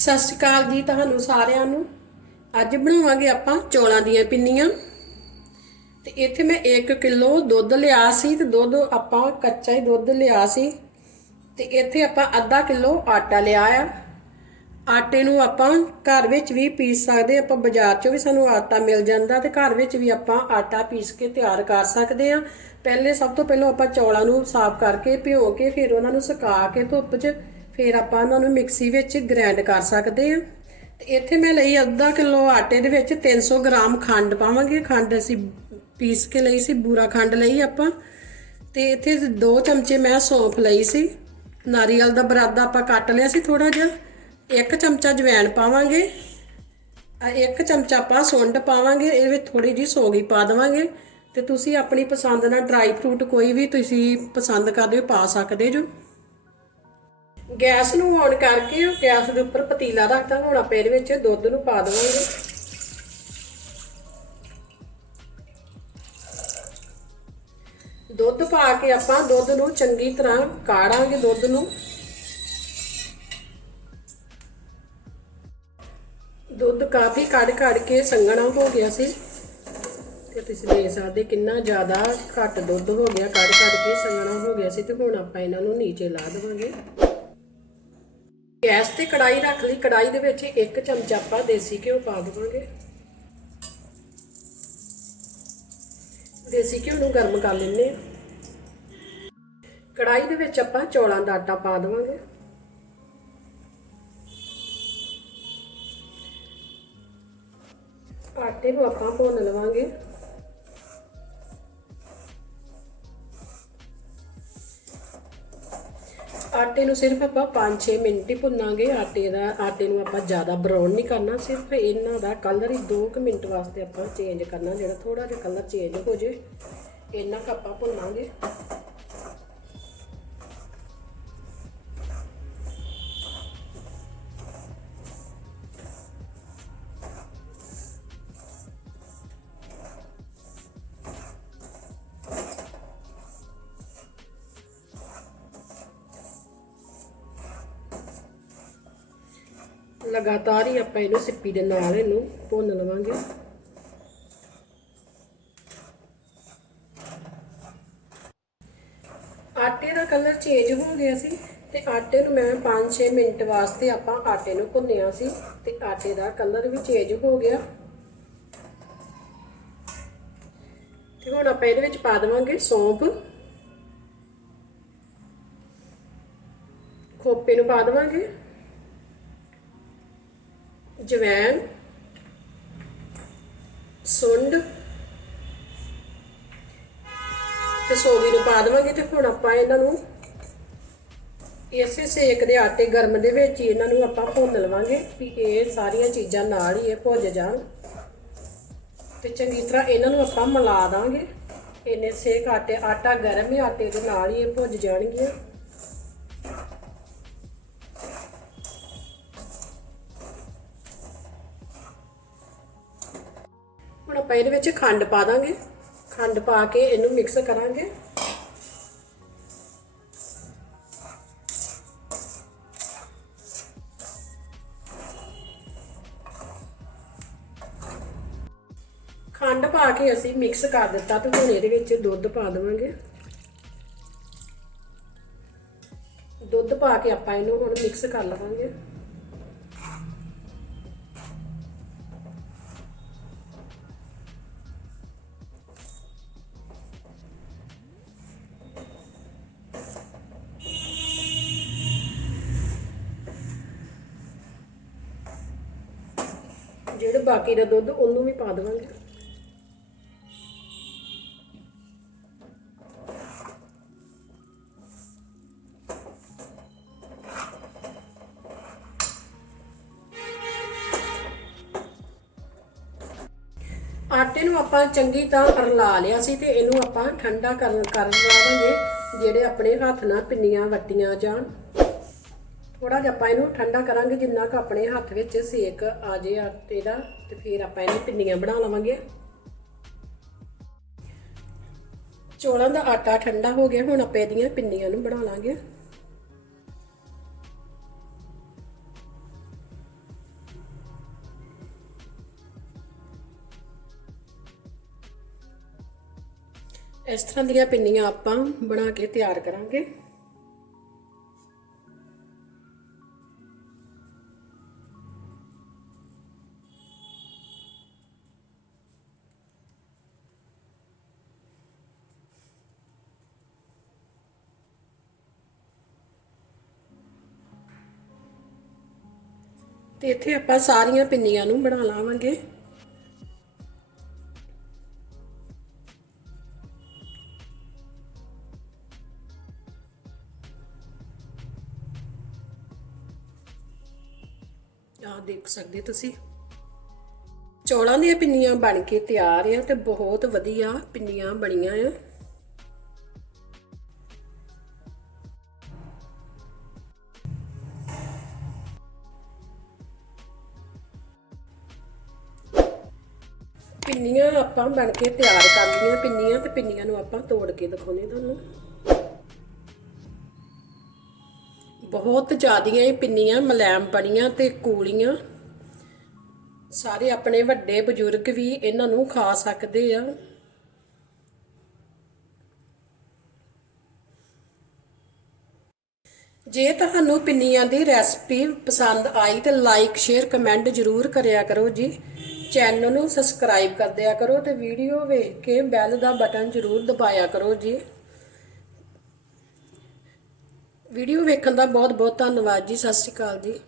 ਸਤਿ ਸ਼੍ਰੀ ਅਕਾਲ ਜੀ ਤੁਹਾਨੂੰ ਸਾਰਿਆਂ ਨੂੰ। ਅੱਜ ਬਣਾਵਾਂਗੇ ਆਪਾਂ ਚੌਲਾਂ ਦੀਆਂ ਪਿੰਨੀਆਂ। ਤੇ ਇੱਥੇ ਮੈਂ 1 ਕਿਲੋ ਦੁੱਧ ਲਿਆ ਸੀ ਤੇ ਦੁੱਧ ਆਪਾਂ ਕੱਚਾ ਹੀ ਦੁੱਧ ਲਿਆ ਸੀ। ਤੇ ਇੱਥੇ ਆਪਾਂ ਅੱਧਾ ਕਿਲੋ ਆਟਾ ਲਿਆ ਆ। ਆਟੇ ਨੂੰ ਆਪਾਂ ਘਰ ਵਿੱਚ ਵੀ ਪੀਸ ਸਕਦੇ ਆਪਾਂ ਬਾਜ਼ਾਰ 'ਚੋਂ ਵੀ ਸਾਨੂੰ ਆਟਾ ਮਿਲ ਜਾਂਦਾ ਤੇ ਘਰ ਵਿੱਚ ਵੀ ਆਪਾਂ ਆਟਾ ਪੀਸ ਕੇ ਤਿਆਰ ਕਰ ਸਕਦੇ ਆ ਪਹਿਲੇ ਸਭ ਤੋਂ ਪਹਿਲਾਂ ਆਪਾਂ ਚੌਲਾਂ ਨੂੰ ਸਾਫ਼ ਕਰਕੇ ਭਿਓ ਕੇ ਫਿਰ ਉਹਨਾਂ ਨੂੰ ਸੁਕਾ ਕੇ ਧੁੱਪ 'ਚ ਫਿਰ ਆਪਾਂ ਉਹਨਾਂ ਨੂੰ ਮਿਕਸੀ ਵਿੱਚ ਗ੍ਰਾਈਂਡ ਕਰ ਸਕਦੇ ਆ ਤੇ ਇੱਥੇ ਮੈਂ ਲਈ ਅੱਧਾ ਕਿਲੋ ਆਟੇ ਦੇ ਵਿੱਚ 300 ਗ੍ਰਾਮ ਖੰਡ ਪਾਵਾਂਗੇ। ਖੰਡ ਅਸੀਂ ਪੀਸ ਕੇ ਲਈ ਸੀ, ਬੂਰਾ ਖੰਡ ਲਈ ਆਪਾਂ। ਤੇ ਇੱਥੇ 2 ਚਮਚੇ ਮੈਂ ਸੌਂਫ ਲਈ ਸੀ। ਨਾਰੀਅਲ ਦਾ ਬਰਾਦਾ ਆਪਾਂ ਕੱਟ ਲਿਆ ਸੀ ਥੋੜਾ ਜਿਹਾ। ਇੱਕ ਚਮਚਾ ਜਵੈਣ ਪਾਵਾਂਗੇ। ਇੱਕ ਚਮਚਾ ਆਪਾਂ ਸੁੰਡ ਪਾਵਾਂਗੇ। ਇਹ ਵਿੱਚ ਥੋੜੀ ਜੀ ਸੋਗੀ ਪਾ ਦੇਵਾਂਗੇ। ਤੇ ਤੁਸੀਂ ਆਪਣੀ ਪਸੰਦ ਨਾਲ ਡਰਾਈ ਫਰੂਟ ਕੋਈ ਵੀ ਤੁਸੀਂ ਪਸੰਦ ਕਰਦੇ ਹੋ, ਪਾ ਸਕਦੇ ਜੋ। ਗੈਸ ਨੂੰ ਔਨ ਕਰਕੇ ਉਹ ਗੈਸ ਦੇ ਉੱਪਰ ਪਤੀਲਾ ਰੱਖਦਾ ਹੁਣ ਆਪਾਂ ਇਹਦੇ ਵਿੱਚ ਦੁੱਧ ਨੂੰ ਪਾ ਦੇਵਾਂਗੇ। ਦੁੱਧ ਪਾ ਕੇ ਆਪਾਂ ਦੁੱਧ ਨੂੰ ਚੰਗੀ ਤਰ੍ਹਾਂ ਕਾੜਾਂਗੇ ਦੁੱਧ ਨੂੰ। ਦੁੱਧ ਕਾਫੀ ਕੱਢ ਕੱਢ ਕੇ ਸੰਘਣਾ ਹੋ ਗਿਆ ਸੀ। ਤੇ ਤੁਸੀਂ ਦੇਖ ਸਕਦੇ ਕਿੰਨਾ ਜ਼ਿਆਦਾ ਘੱਟ ਦੁੱਧ ਹੋ ਗਿਆ, ਕੱਢ ਕੱਢ ਕੇ ਸੰਘਣਾ ਹੋ ਗਿਆ ਸੀ ਤੇ ਹੁਣ ਆਪਾਂ ਇਹਨਾਂ ਨੂੰ ਨੀਚੇ ਲਾ ਦੇਵਾਂਗੇ। ਗੈਸ ਤੇ ਕੜਾਈ ਰੱਖ ਲਈ। ਕੜਾਈ ਦੇ ਵਿੱਚ ਇੱਕ ਚਮਚਾ ਆਪਾਂ ਦੇਸੀ ਘਿਓ ਪਾ ਦੇਵਾਂਗੇ। ਦੇਸੀ ਘਿਓ ਨੂੰ ਗਰਮ ਕਰ ਲੈਂਦੇ ਹਾਂ। ਕੜਾਈ ਦੇ ਵਿੱਚ ਆਪਾਂ ਚੌਲਾਂ ਦਾ ਆਟਾ ਪਾ ਦੇਵਾਂਗੇ। ਆਟੇ ਨੂੰ ਆਪਾਂ ਭੁੰਨ ਲਵਾਂਗੇ। ਆਟੇ ਨੂੰ ਸਿਰਫ ਆਪਾਂ 5-6 ਮਿੰਟ ਹੀ ਭੁੰਨਾਂਗੇ। ਆਟੇ ਦਾ, ਆਟੇ ਨੂੰ ਆਪਾਂ ਜ਼ਿਆਦਾ ਬਰਾਊਨ ਨਹੀਂ ਕਰਨਾ, ਸਿਰਫ ਇਹਨਾਂ ਦਾ ਕਲਰ ਹੀ 2 ਮਿੰਟ ਵਾਸਤੇ ਆਪਾਂ ਚੇਂਜ ਕਰਨਾ। ਜਿਹੜਾ ਥੋੜਾ ਜਿਹਾ ਕਲਰ ਚੇਂਜ ਹੋ ਜੇ ਇੰਨਾ ਕੁ ਆਪਾਂ ਭੁੰਨਾਂਗੇ। ਲਗਾਤਾਰ ਹੀ ਆਪਾਂ ਇਹਨੂੰ ਸਿੱਪੀ ਦੇ ਨਾਲ ਇਹਨੂੰ ਭੁੰਨ ਲਵਾਂਗੇ। ਆਟੇ ਦਾ ਕਲਰ ਚੇਂਜ ਹੋ ਗਿਆ ਸੀ ਤੇ ਆਟੇ ਨੂੰ ਮੈਂ 5-6 ਮਿੰਟ ਵਾਸਤੇ ਆਪਾਂ ਆਟੇ ਨੂੰ ਭੁੰਨਿਆ ਸੀ ਤੇ ਆਟੇ ਦਾ ਕਲਰ ਵੀ ਚੇਂਜ ਹੋ ਗਿਆ। ਤੇ ਹੁਣ ਆਪਾਂ ਇਹਦੇ ਵਿੱਚ ਪਾ ਦੇਵਾਂਗੇ ਸੌਂਫ। ਖੋਪੇ ਨੂੰ ਪਾ ਦੇਵਾਂਗੇ। ਜਵੈਣ, ਸੁੰਡ ਤੇ ਸੋਗੀ ਨੂੰ ਪਾ ਦੇਵਾਂਗੇ ਤੇ ਹੁਣ ਆਪਾਂ ਇਹਨਾਂ ਨੂੰ ਇਸੇ ਸੇਕ ਦੇ ਆਟੇ ਗਰਮ ਦੇ ਵਿੱਚ ਹੀ ਇਹਨਾਂ ਨੂੰ ਆਪਾਂ ਭੁੰਨ ਲਵਾਂਗੇ ਵੀ ਇਹ ਸਾਰੀਆਂ ਚੀਜ਼ਾਂ ਨਾਲ ਹੀ ਇਹ ਭੁੱਜ ਜਾਣ। ਤੇ ਚੰਗੀ ਤਰ੍ਹਾਂ ਇਹਨਾਂ ਨੂੰ ਆਪਾਂ ਮਿਲਾ ਦਾਂਗੇ। ਇਹਨੇ ਸੇਕ ਆਟੇ, ਆਟਾ ਗਰਮ ਹੀ ਆਟੇ ਦੇ ਨਾਲ ਹੀ ਇਹ ਭੁੱਜ ਜਾਣਗੀਆਂ। ਆਪਾਂ ਇਹਦੇ ਵਿੱਚ ਖੰਡ ਪਾ ਦਾਂਗੇ। ਖੰਡ ਪਾ ਕੇ ਇਹਨੂੰ ਮਿਕਸ ਕਰਾਂਗੇ। ਖੰਡ ਪਾ ਕੇ ਅਸੀਂ ਮਿਕਸ ਕਰ ਦਿੱਤਾ ਤੇ ਹੁਣ ਇਹਦੇ ਵਿੱਚ ਦੁੱਧ ਪਾ ਦੇਵਾਂਗੇ। ਦੁੱਧ ਪਾ ਕੇ ਆਪਾਂ ਇਹਨੂੰ ਹੁਣ ਮਿਕਸ ਕਰ ਲਵਾਂਗੇ। ਜਿਹੜੇ ਬਾਕੀ ਦਾ ਦੁੱਧ ਉਹਨੂੰ ਵੀ ਪਾ ਦੇਵਾਂਗੇ। ਆਟੇ ਨੂੰ ਆਪਾਂ ਚੰਗੀ ਤਰ੍ਹਾਂ ਰਲਾ ਲਿਆ ਸੀ ਤੇ ਇਹਨੂੰ ਆਪਾਂ ਠੰਡਾ ਕਰਨ ਕਰਨ ਲਾਵਾਂਗੇ ਜਿਹੜੇ ਆਪਣੇ ਹੱਥ ਨਾਲ ਪਿੰਨੀਆਂ ਵੱਟੀਆਂ ਜਾਣ। ਥੋੜਾ ਜਿਹਾ ਆਪਾਂ ਇਹਨੂੰ ਠੰਡਾ ਕਰਾਂਗੇ, ਜਿੰਨਾ ਕੁ ਆਪਣੇ ਹੱਥ ਵਿੱਚ ਸੇਕ ਆ ਜੇ ਆਟੇ ਦਾ ਤੇ ਫਿਰ ਆਪਾਂ ਇਹਨੂੰ ਪਿੰਨੀਆਂ ਬਣਾ ਲਵਾਂਗੇ। ਚੋਲਾਂ ਦਾ ਆਟਾ ਠੰਡਾ ਹੋ ਗਿਆ, ਹੁਣ ਆਪਾਂ ਇਹਦੀਆਂ ਪਿੰਨੀਆਂ ਨੂੰ ਬਣਾ ਲਾਂਗੇ। ਇਸ ਤਰ੍ਹਾਂ ਦੀਆਂ ਪਿੰਨੀਆਂ ਆਪਾਂ ਬਣਾ ਕੇ ਤਿਆਰ ਕਰਾਂਗੇ। ਤੇ ਇੱਥੇ ਆਪਾਂ ਸਾਰੀਆਂ ਪਿੰਨੀਆਂ ਨੂੰ ਬਣਾ ਲਾਵਾਂਗੇ। ਆਹ ਦੇਖ ਸਕਦੇ ਤੁਸੀਂ। ਚੌਲਾਂ ਦੀਆਂ ਪਿੰਨੀਆਂ ਬਣ ਕੇ ਤਿਆਰ ਆ ਤੇ ਬਹੁਤ ਵਧੀਆ ਪਿੰਨੀਆਂ ਬਣੀਆਂ ਆ। ਪਿੰਨੀਆਂ ਆਪਾਂ ਬਣ ਕੇ ਤਿਆਰ ਕਰ ਲਈਆਂ ਪਿੰਨੀਆਂ ਤੇ ਪਿੰਨੀਆਂ ਨੂੰ ਆਪਾਂ ਤੋੜ ਕੇ ਦਿਖਾਉਣੇ ਤੁਹਾਨੂੰ। ਬਹੁਤ ਜ਼ਿਆਦੀਆਂ ਇਹ ਪਿੰਨੀਆਂ, ਮਲੈਮ ਬਣੀਆਂ ਤੇ ਕੂਲੀਆਂ। ਸਾਰੇ ਆਪਣੇ ਵੱਡੇ ਬਜ਼ੁਰਗ ਵੀ ਇਹਨਾਂ ਨੂੰ ਖਾ ਸਕਦੇ ਆ। ਜੇ ਤੁਹਾਨੂੰ ਪਿੰਨੀਆਂ ਦੀ ਰੈਸਪੀ ਪਸੰਦ ਆਈ ਤੇ ਲਾਈਕ ਸ਼ੇਅਰ ਕਮੈਂਟ ਜ਼ਰੂਰ ਕਰਿਆ ਕਰੋ ਜੀ। ਚੈਨਲ ਨੂੰ ਸਬਸਕ੍ਰਾਈਬ ਕਰ ਦਿਆ ਕਰੋ ਤੇ ਵੀਡੀਓ ਵੇਖ ਕੇ ਬੈਲ ਦਾ ਬਟਨ ਜ਼ਰੂਰ ਦਬਾਇਆ ਕਰੋ ਜੀ। ਵੀਡੀਓ ਵੇਖਣ ਦਾ ਬਹੁਤ ਬਹੁਤ ਧੰਨਵਾਦ ਜੀ। ਸਤਿ ਸ਼੍ਰੀ ਅਕਾਲ ਜੀ।